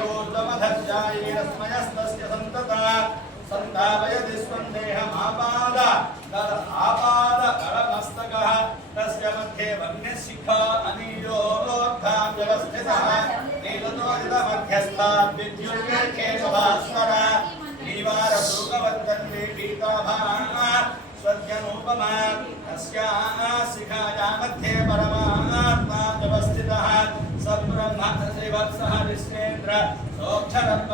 रोद्वमधत्यायेन स्मयस्तस्य सन्तता। सन्धापयति स्वं देहमापाद तद् आपाद करमस्तकः तस्य मध्ये वह्निशिखा अनीयोर्धा व्यवस्थितः एततोजितमध्यस्थात् विद्युल्लेखे सभास्वर नीवारशुकवन्दन्वे भीताभाः स्वज्ञनूपमा तस्याः शिखाया मध्ये पर 하나가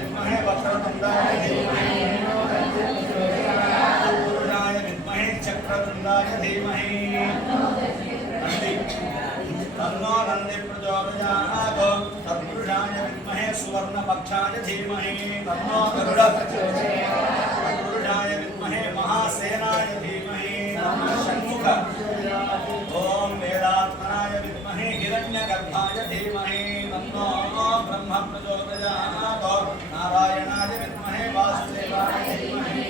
पक्षाय धीमहि तन्नो गरुडः गरुडाय विद्महे महासेनाय धीमहि तन्नः षण्मुखः ॐ वेदात्मनाय विद्महे हिरण्यगर्भाय धीमहि तन्नो ब्रह्म प्रचोदयात् नारायणाय विद्महे वासुदेवाय धीमहि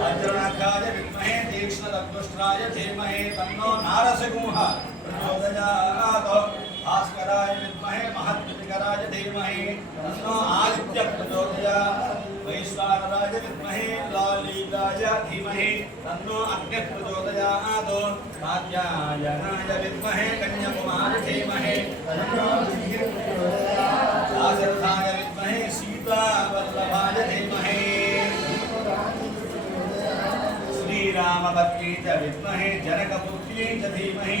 वज्रनखाय विद्महे तीक्ष्णदग्धुष्ट्राय धीमहि तन्नो नारसिंहः प्रचोदयात् भास्कराय विद्महे वैश्वानराज धीमहि तन्नो आदित्य प्रचोदयात् वैश्वानराज विद्महे लालीलाय धीमहि, तन्नो अग्निः प्रचोदयात् कात्यायनाय विद्महे कन्याकुमार धीमहि। तन्नो दाशरथाय विद्महे, सीतावल्लभाय धीमहि। श्रीरामपत्नी च विद्महे जनकपुत्र्यै च धीमहि।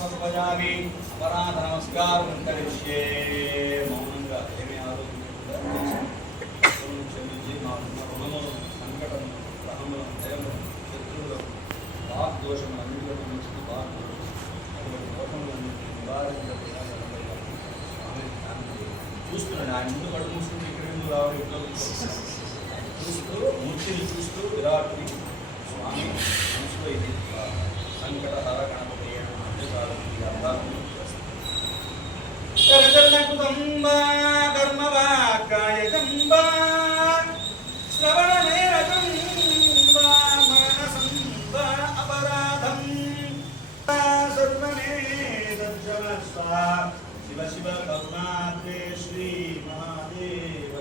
సమర్పయామి వరాధ నమస్కారం కలిష్యే. మౌనంగా ఏమీ ఆలోచించకుండా క్షమించి మా రుణము సంకటం గ్రహముల దయము శత్రువుల భాగ్దోషములు అన్నింటిలో నుంచి భాగ్దోషం అటువంటి దోషములన్నింటినీ నివారించడం చూస్తున్నాడు ఆయన ముందు కడుపు మూసుకుంటే ఇక్కడ ఎందుకు రావడం? ఇంట్లో చూస్తూ మూర్తిని చూస్తూ విరాట్ని స్వామి మనసులో ఇది. సంకటహర కణ జంబా కర్మవాకాయ జంబా శ్రవణనేరజం మానసం అపరాధం సర్వనేదర్జనస్వ శివ శివ కరుణాద్రే శ్రీ మహాదేవ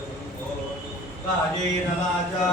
కాయేన రాజా